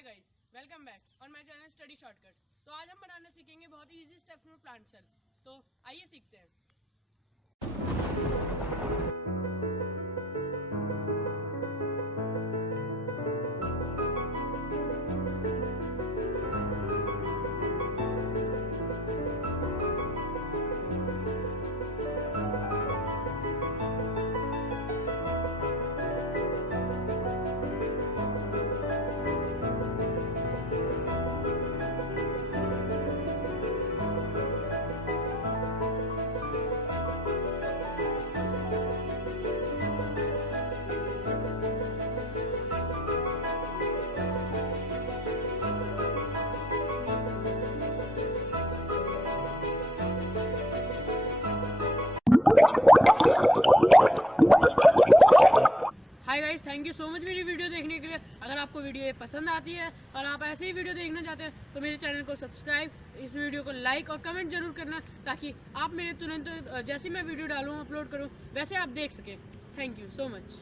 Hi guys, welcome back on my channel study shortcut. तो आज हम बनाना सीखेंगे बहुत ही easy steps for plant cell. तो आइए सीखते हैं। Hi guys, thank you so much मेरी वीडियो देखने के लिए। अगर आपको वीडियो ये पसंद आती है और आप ऐसे ही वीडियो देखना चाहते हैं तो मेरे चैनल को सब्सक्राइब, इस वीडियो को लाइक और कमेंट जरूर करना, ताकि आप मेरे तुरंत जैसे मैं वीडियो डालूँ अपलोड करूँ वैसे आप देख सकें। Thank you so much.